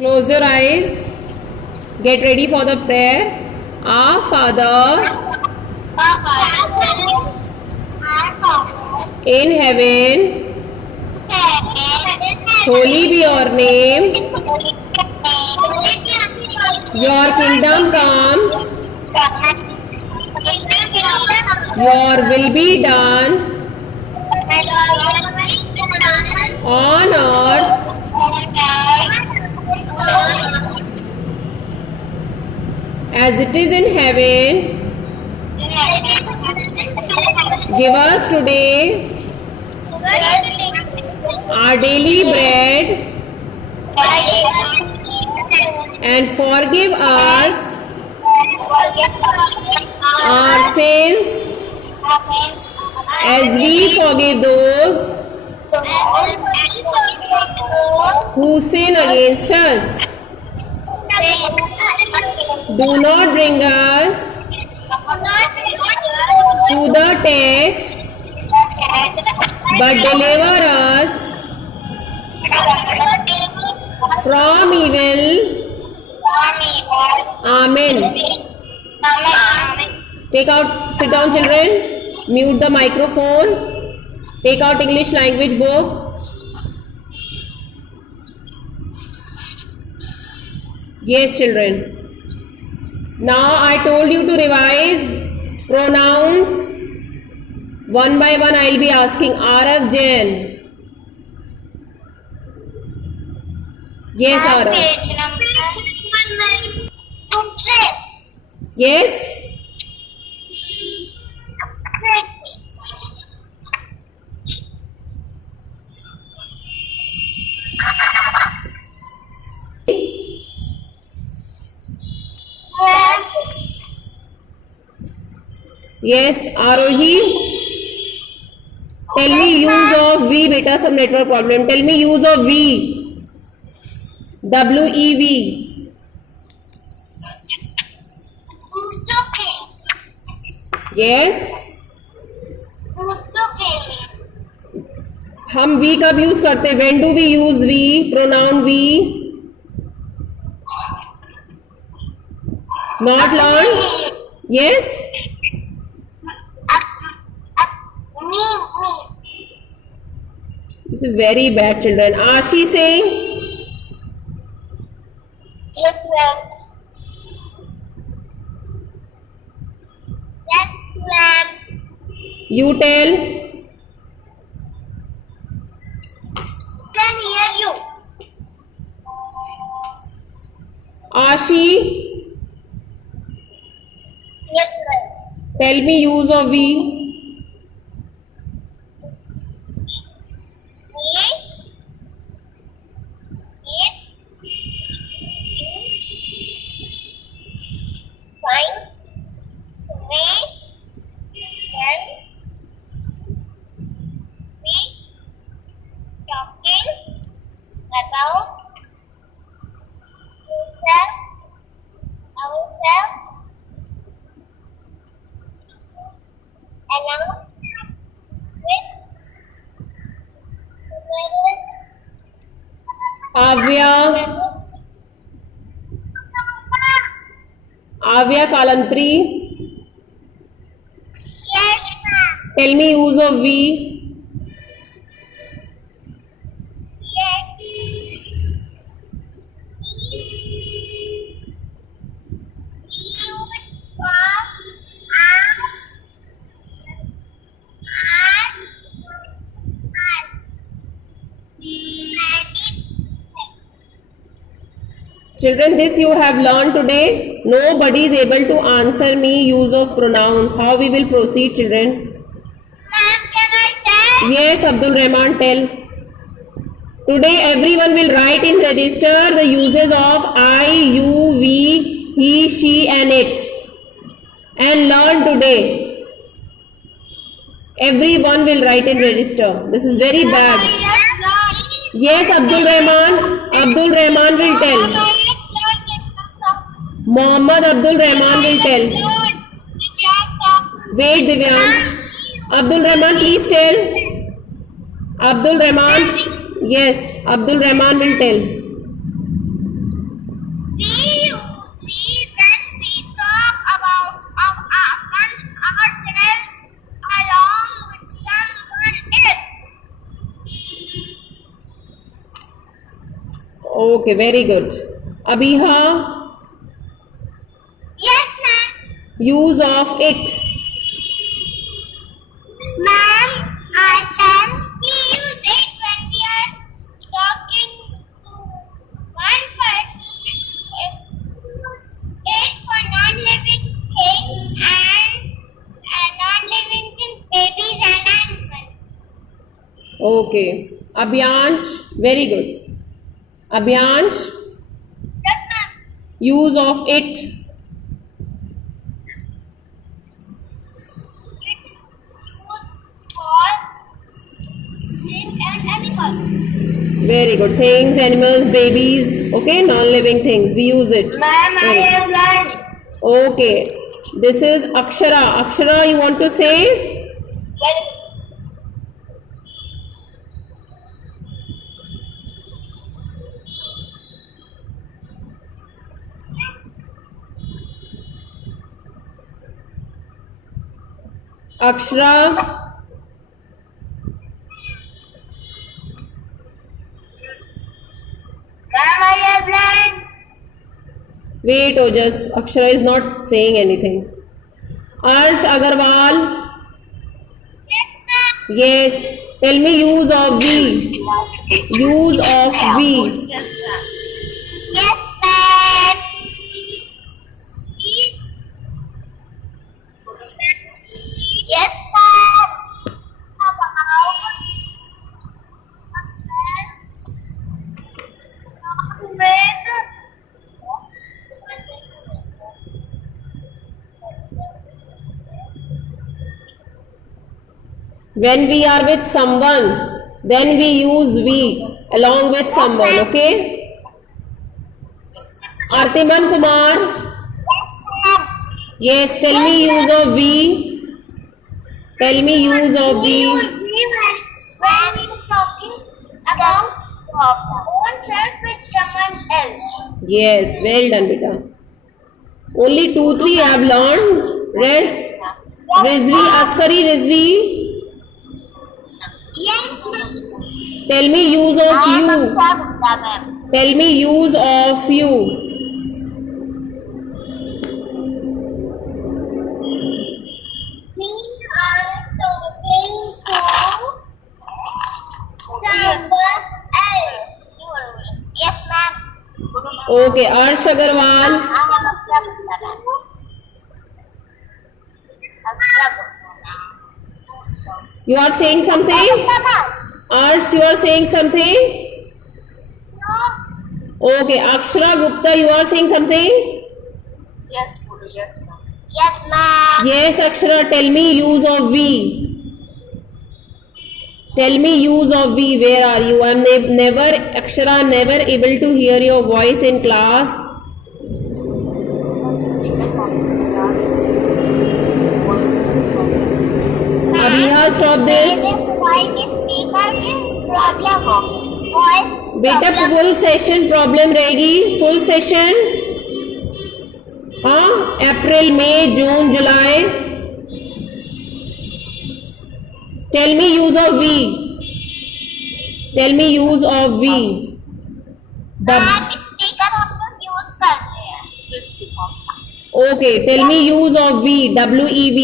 Close your eyes. Get ready for the prayer. Our Father in heaven, holy be your name. Your kingdom comes. Your will be done on earth as it is in heaven. Give us today our daily bread and forgive us our sins as we forgive those who sin against us. Do not bring us to the test, but deliver us from evil. Amen. Take out, sit down children, mute the microphone, take out English language books. Yes children. Now I told you to revise pronouns. One by one I will be asking. Arav Jain. Yes Arav. Yes. Yes, Arohi. Tell me use of V, beta, some network problem. Tell me use of V. W-E-V. Yes. हम V कब use करते हैं? When do we use V? Pronoun V. Not learned? Yes. This is very bad children. Ashi saying? Yes, ma'am. Yes, ma'am. You tell. Can hear you. Ashi, Yes, ma'am. tell me use of V. Yes. Fine. We can be talking about ourselves along with Avya. Avya Kalantri. Yes, ma'am. Tell me use of V. Yes. You Children, this you have learned today. Nobody is able to answer me use of pronouns. How we will proceed, children? Ma'am, can I tell? Yes, Abdul Rahman, tell. Today everyone will write in register the uses of I, you, we, he, she and it. And learn today. Everyone will write in register. This is very bad. Yes, Abdul Rahman. Abdul Rahman will tell. Mohammad Abdul Rahman will tell. Wait, Divyansh. Abdul Rahman, please tell. Abdul Rahman. Yes, Abdul Rahman will tell. Okay, very good. Abiha, Yes, ma'am. use of it. Ma'am, I can we use it when we are talking to one person. It's for non-living things and non-living things, babies and animals. Okay. Abhyansh, very good. Abhyansh, Yes, ma'am. use of it. It's used for things and animals. Very good. Things, animals, babies. Okay, non-living things. We use it. Ma'am, I Very- have learned. Okay. This is Akshara. Akshara, you want to say? Well, Akshara. ma'am, I have learned. Wait, Ojas. Akshara is not saying anything. Arsh Agarwal. Yes, ma'am. Yes. Tell me use of we. Use of we. Yes, ma'am. Yes, ma'am. When we are with someone, then we use we along with someone. Okay. Artiman Kumar. Yes. Tell me use of we. Tell me use of we. When we're talking about own self with someone else. Yes. Well done, beta. Only 2-3 I have learned. Rest. Rizvi, Askari, Rizvi. Yes, ma'am. Tell me use of you. ma'am. Tell me use of you. We are talking to someone else. Yes, ma'am. Okay. Arsh Agarwal. You are saying something? Arsh, you are saying something? Okay. Akshara Gupta, you are saying something? Yes, Guru. Yes, ma'am. Yes, ma'am. Yes, Akshara, tell me use of we. Tell me use of we. Where are you? I'm never, Akshara, never able to hear your voice in class. Abhiha, stop this. बेटा full session problem रहेगी. Full session. हाँ, अप्रैल, मई, जून, जुलाई. Tell me use of we. Tell me use of we. Okay, tell me use of we. WEV.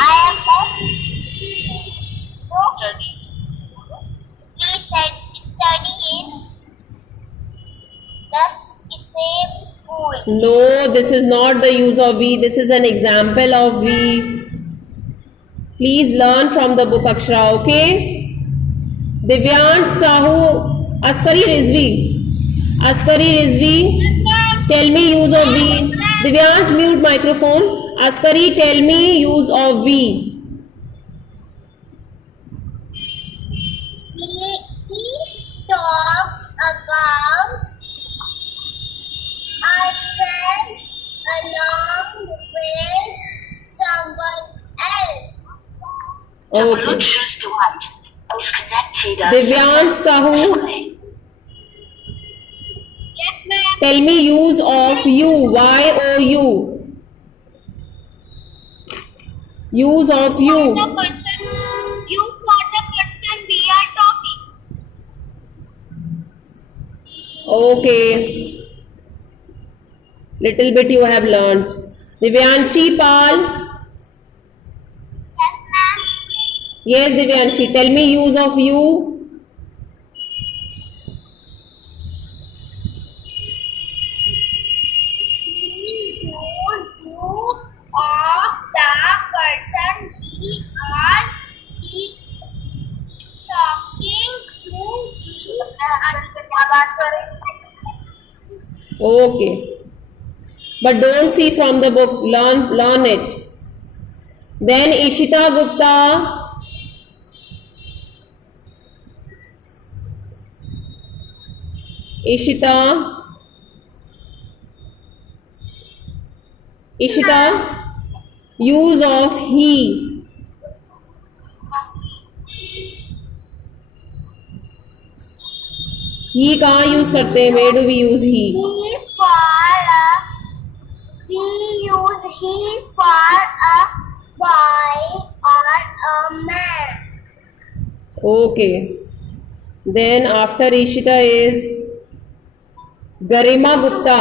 I am study. We study in the same school. No, this is not the use of we. This is an example of we. Please learn from the book Akshara, okay? Divyansh Sahu, Askari Rizvi. Askari Rizvi, tell me use of we. Divyansh, mute microphone. Askari, tell me use of we. We talk about ourselves along with someone else. Okay. Bluetooth device is connected. Divyansh Sahu, Yes, ma'am. tell me use of you. YOU. Use of you. The person, you for the person we are talking. Okay. Little bit you have learnt. Divyanshi Pal. Yes, ma'am. Yes, Divyanshi. Tell me use of you. We use you of the person we are talking to. Okay. But don't see from the book. Learn it. Then Ishita Gupta. Ishita. Use of he. ही कहाँ use करते हैं? Where do we use he? We use he for a boy or a man. Okay. Then after Ishita is Garima Gupta.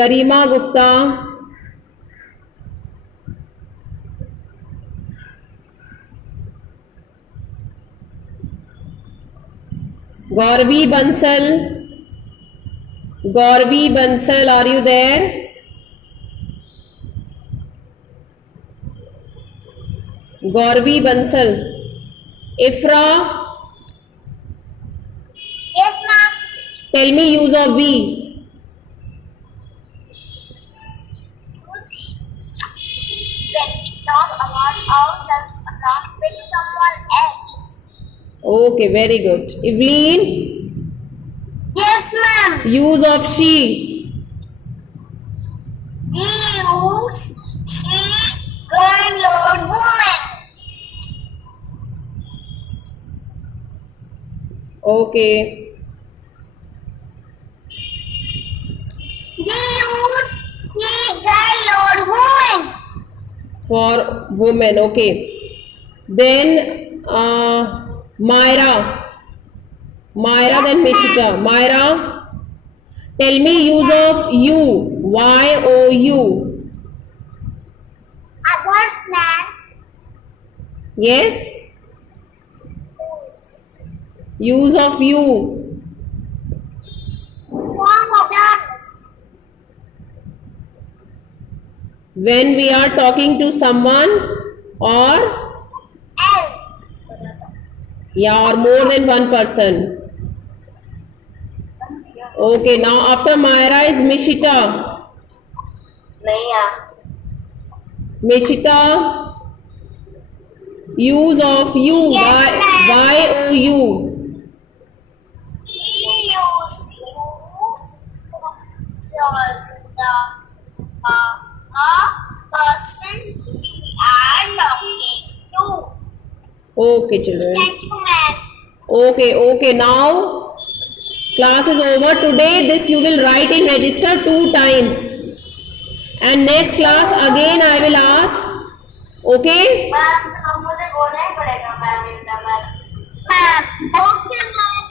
Garima Gupta. Gauravi Bansal. Gauravi Bansal, are you there? Gauravi Bansal. Ifra, Yes, ma'am. tell me use of we. When we talk about ourselves, not with someone else. Okay, very good. Evelyn, Yes, ma'am. use of she. We use she, girl or woman. Okay. We use she, girl or woman. For women, okay. Then Myra, Yes, then Mishita. Myra, tell me use of you. Y-O-U. Others, ma'am. Yes, use of you. Form others. When we are talking to someone or L. or more than one person. Okay, now after Myra is Mishita. Mishita, use of you. Yes, ma'am. Y-O-U. We use the person we are talking to. Okay, children. Thank you, ma'am. Okay. Now class is over. Today this you will write in register 2 times. And next class again I will ask. Okay? Okay, ma'am.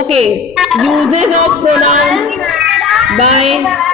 Okay. Uses of pronouns. Bye.